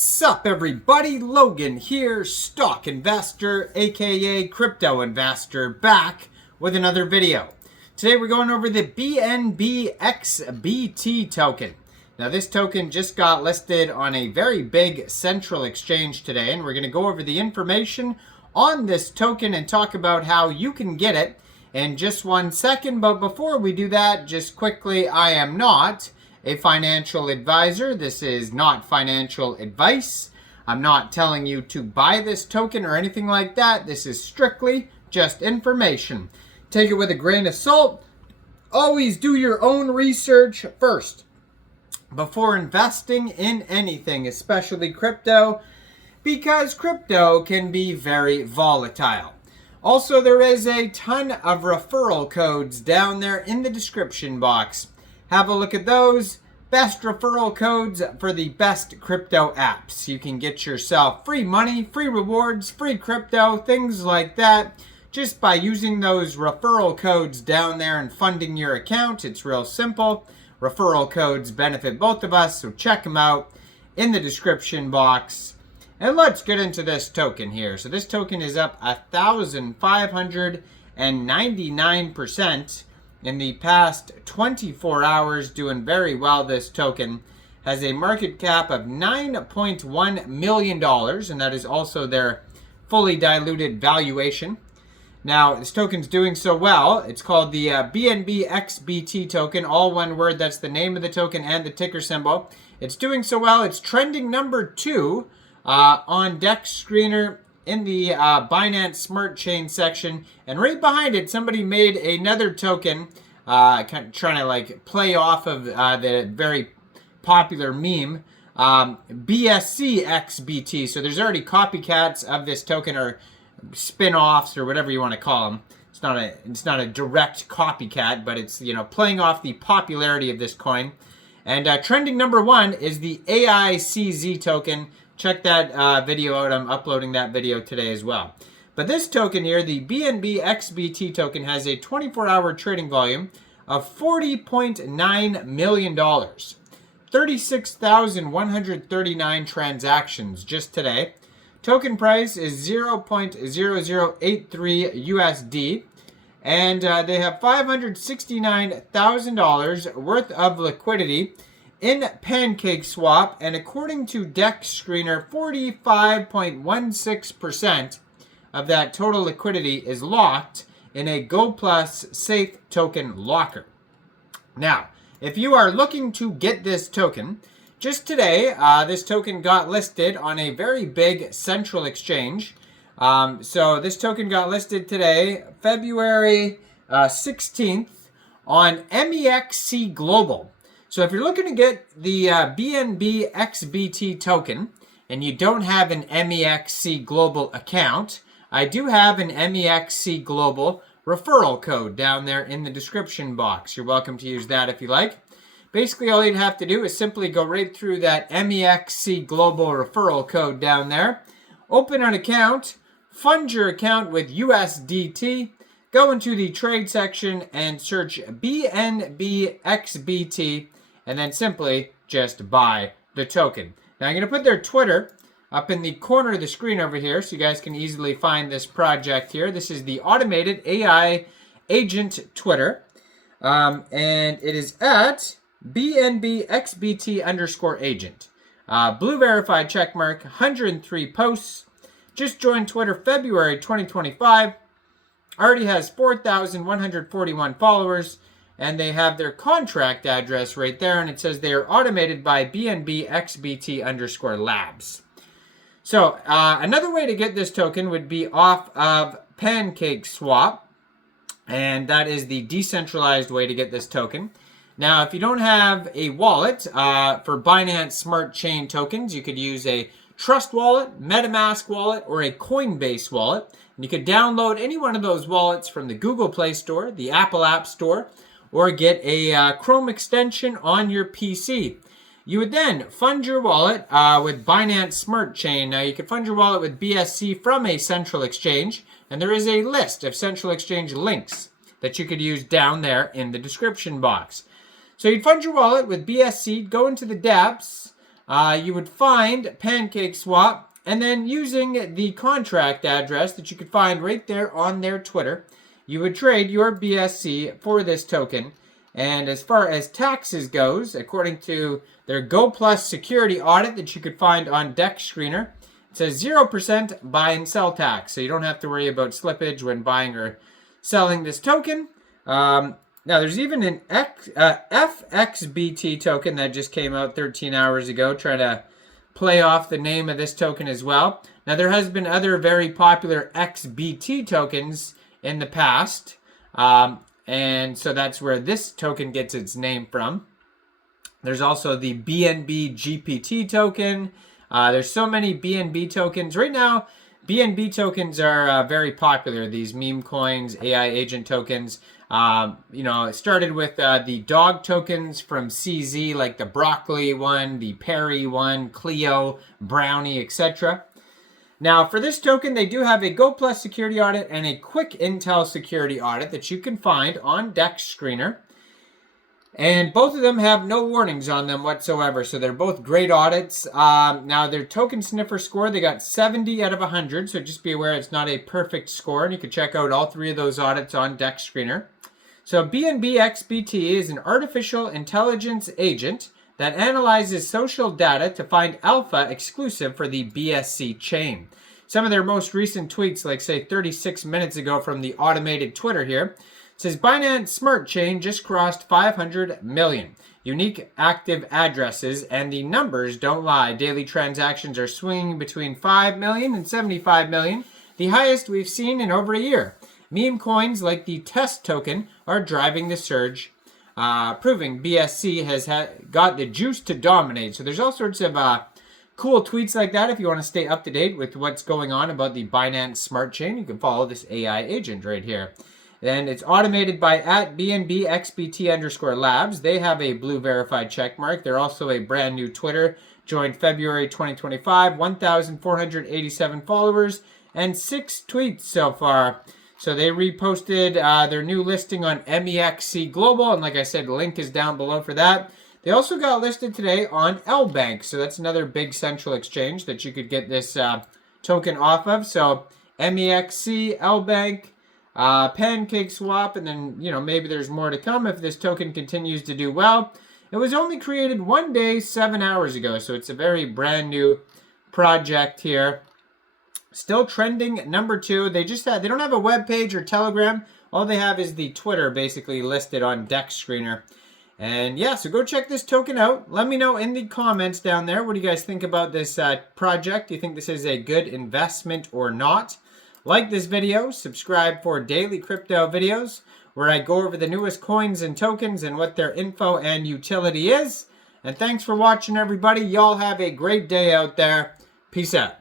Sup everybody, Logan here, stock investor, aka crypto investor, back with another video. Today we're going over the Bnbxbt token. Now this token just got listed on a very big central exchange today, and we're going to go over the information on this token and talk about how you can get it in just 1 second. But before we do that, just quickly, I am not a financial advisor. This is not financial advice. I'm not telling you to buy this token or anything like that. This is strictly just information. Take it with a grain of salt. Always do your own research first before investing in anything, especially crypto, because crypto can be very volatile. Also, there is a ton of referral codes down there in the description box. Have a look at those. Best referral codes for the best crypto apps. You can get yourself free money, free rewards, free crypto, things like that, just by using those referral codes down there and funding your account. It's real simple. Referral codes benefit both of us, so check them out in the description box. And let's get into this token here. So this token is up 1,599% in the past 24 hours, doing very well. This token has a market cap of $9.1 million, and that is also their fully diluted valuation. Now, this token's doing so well. It's called the Bnbxbt token, all one word. That's the name of the token and the ticker symbol. It's doing so well. It's trending number 2 on Dex Screener in the Binance Smart Chain section, and right behind it, somebody made another token, kind of trying to like play off of the very popular meme, BSCXBT. So there's already copycats of this token, or spin-offs, or whatever you want to call them. It's not a direct copycat, but it's, you know, playing off the popularity of this coin. And trending number 1 is the AICZ token. Check that video out. I'm uploading that video today as well. But this token here, the Bnbxbt token, has a 24-hour trading volume of $40.9 million. 36,139 transactions just today. Token price is 0.0083 USD. And they have $569,000 worth of liquidity in Pancakeswap, and according to Dex Screener, 45.16% of that total liquidity is locked in a Go Plus safe token locker. Now, if you are looking to get this token, just today, this token got listed on a very big central exchange. So this token got listed today, February 16th, on Mexc Global. So if you're looking to get the Bnbxbt token and you don't have an Mexc Global account, I do have an Mexc Global referral code down there in the description box. You're welcome to use that if you like. Basically, all you'd have to do is simply go right through that Mexc Global referral code down there, open an account, fund your account with USDT, go into the trade section and search Bnbxbt, and then simply just buy the token. Now I'm going to put their Twitter up in the corner of the screen over here so you guys can easily find this project here. This is the automated AI agent Twitter. And it is at BNBXBT_agent. Blue verified checkmark, 103 posts. Just joined Twitter February 2025. Already has 4,141 followers. And they have their contract address right there, and it says they are automated by BNBXBT_labs. So another way to get this token would be off of Pancakeswap, and that is the decentralized way to get this token. Now, if you don't have a wallet for Binance Smart Chain tokens, you could use a Trust wallet, MetaMask wallet, or a Coinbase wallet. And you could download any one of those wallets from the Google Play Store, the Apple App Store, or get a Chrome extension on your PC. You would then fund your wallet with Binance Smart Chain. Now, you can fund your wallet with BSC from a central exchange, and there is a list of central exchange links that you could use down there in the description box. So you'd fund your wallet with BSC, go into the dApps, you would find Pancakeswap, and then using the contract address that you could find right there on their Twitter, you would trade your BSC for this token. And as far as taxes goes, according to their Go Plus security audit that you could find on DEX Screener, it says 0% buy and sell tax. So you don't have to worry about slippage when buying or selling this token. Now, there's even an FXBT token that just came out 13 hours ago, trying to play off the name of this token as well. Now, there has been other very popular XBT tokens in the past. And so that's where this token gets its name from. There's also the Bnbxbt token. There's so many BNB tokens. Right now, BNB tokens are very popular. These meme coins, AI agent tokens. It started with the dog tokens from CZ, like the broccoli one, the Perry one, Clio, Brownie, etc. Now, for this token, they do have a Go Plus security audit and a quick intel security audit that you can find on DEX Screener. And both of them have no warnings on them whatsoever, so they're both great audits. Now, their token sniffer score, they got 70 out of 100, so just be aware it's not a perfect score, and you can check out all three of those audits on DEX Screener. So, Bnbxbt is an artificial intelligence agent that analyzes social data to find alpha exclusive for the BSC chain. Some of their most recent tweets, like say 36 minutes ago from the automated Twitter here, says Binance Smart Chain just crossed 500 million unique active addresses, and the numbers don't lie. Daily transactions are swinging between 5 million and 75 million, the highest we've seen in over a year. Meme coins like the Test token are driving the surge, proving BSC has got the juice to dominate. So there's all sorts of cool tweets like that. If you want to stay up to date with what's going on about the Binance Smart Chain, you can follow this AI agent right here. And it's automated by @BNBXBT_labs. They have a blue verified check mark. They're also a brand new Twitter. Joined February 2025, 1,487 followers, and 6 tweets so far. So they reposted their new listing on Mexc Global, and like I said, the link is down below for that. They also got listed today on Lbank, so that's another big central exchange that you could get this token off of. So Mexc, Lbank, Pancakeswap, and then maybe there's more to come if this token continues to do well. It was only created 1 day, 7 hours ago, so it's a very brand new project here. Still trending number 2. They don't have a web page or Telegram. All they have is the Twitter basically listed on DEX Screener. And yeah, so go check this token out. Let me know in the comments down there. What do you guys think about this project? Do you think this is a good investment or not? Like this video, subscribe for daily crypto videos where I go over the newest coins and tokens and what their info and utility is. And thanks for watching, everybody. Y'all have a great day out there. Peace out.